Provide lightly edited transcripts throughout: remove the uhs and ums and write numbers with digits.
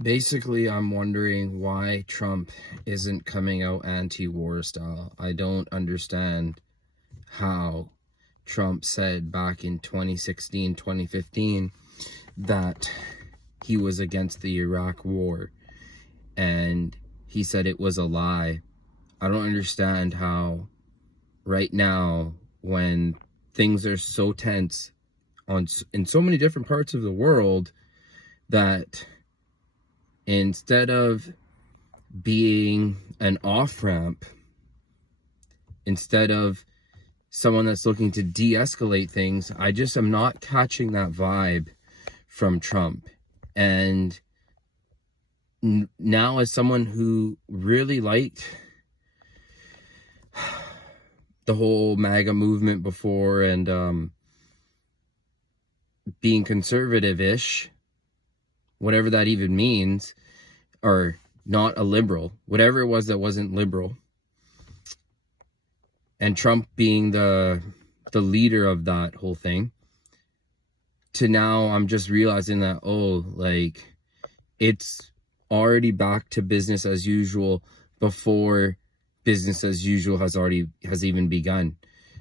Basically, I'm wondering why Trump isn't coming out anti-war style. I don't understand how Trump said back in 2016, 2015 that he was against the Iraq war, and he said it was a lie. I don't understand how right now, when things are so tense in so many different parts of the world, that instead of being an off-ramp, instead of someone that's looking to de-escalate things, I just am not catching that vibe from Trump. And now, as someone who really liked the whole MAGA movement before, and being conservative-ish, whatever that even means, or not a liberal, whatever it was that wasn't liberal, and Trump being the leader of that whole thing, to now I'm just realizing that, oh, like, it's already back to business as usual before business as usual has even begun.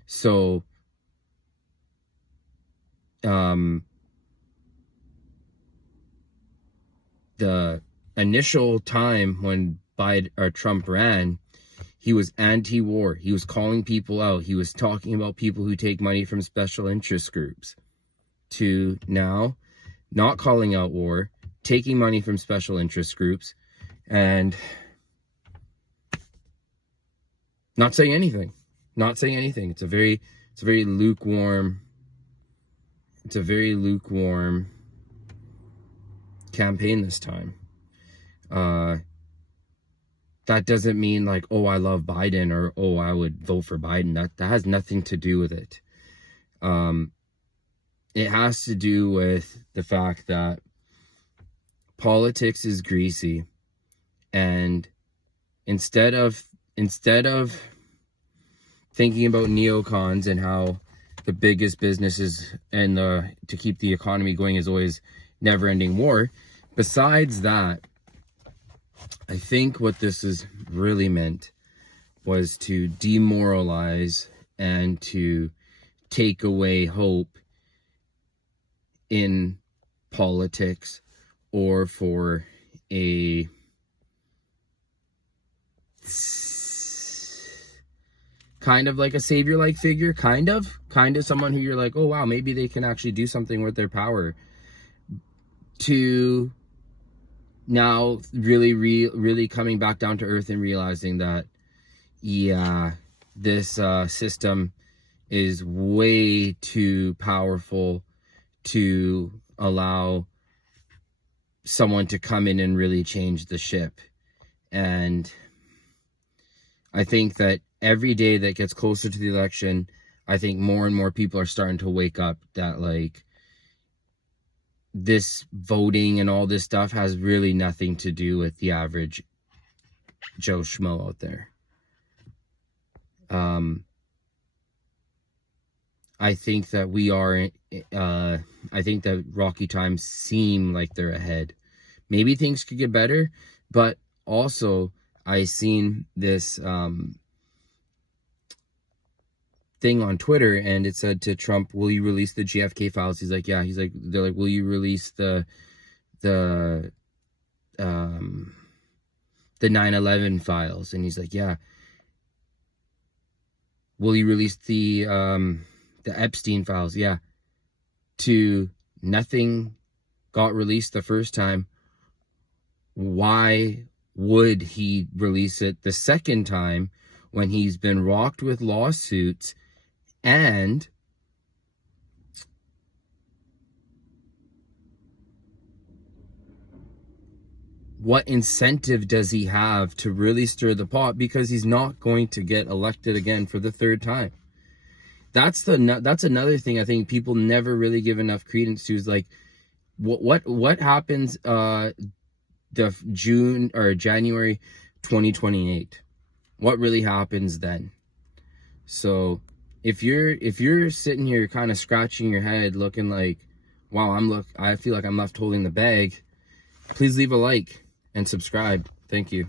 So the initial time when Biden or Trump ran, he was anti-war. He was calling people out. He was talking about people who take money from special interest groups, to now not calling out war, taking money from special interest groups, and not saying anything. It's a very lukewarm campaign this time. That doesn't mean like, oh, I love Biden, or oh, I would vote for Biden. That has nothing to do with it. It has to do with the fact that politics is greasy, and instead of thinking about neocons and how the biggest businesses and to keep the economy going is always never-ending war, besides that, I think what this is really meant was to demoralize and to take away hope in politics, or for a kind of like a savior-like figure, kind of someone who you're like, oh wow, maybe they can actually do something with their power, to now really coming back down to earth and realizing that, yeah, this system is way too powerful to allow someone to come in and really change the ship. And I think that every day that gets closer to the election, I think more and more people are starting to wake up that, like, this voting and all this stuff has really nothing to do with the average Joe Schmo out there. I think that I think that rocky times seem like they're ahead. Maybe things could get better, but also I seen this thing on Twitter, and it said to Trump, will you release the JFK files? He's like, yeah. He's like, they're like, will you release the 9/11 files? And he's like, yeah. Will you release the Epstein files? Yeah. To nothing got released the first time. Why would he release it the second time when he's been rocked with lawsuits? And what incentive does he have to really stir the pot? Because he's not going to get elected again for the third time. That's another thing I think people never really give enough credence to, is like, what happens the June or January 2028? What really happens then? So if you're sitting here kind of scratching your head looking like, wow, I feel like I'm left holding the bag, please leave a like and subscribe. Thank you.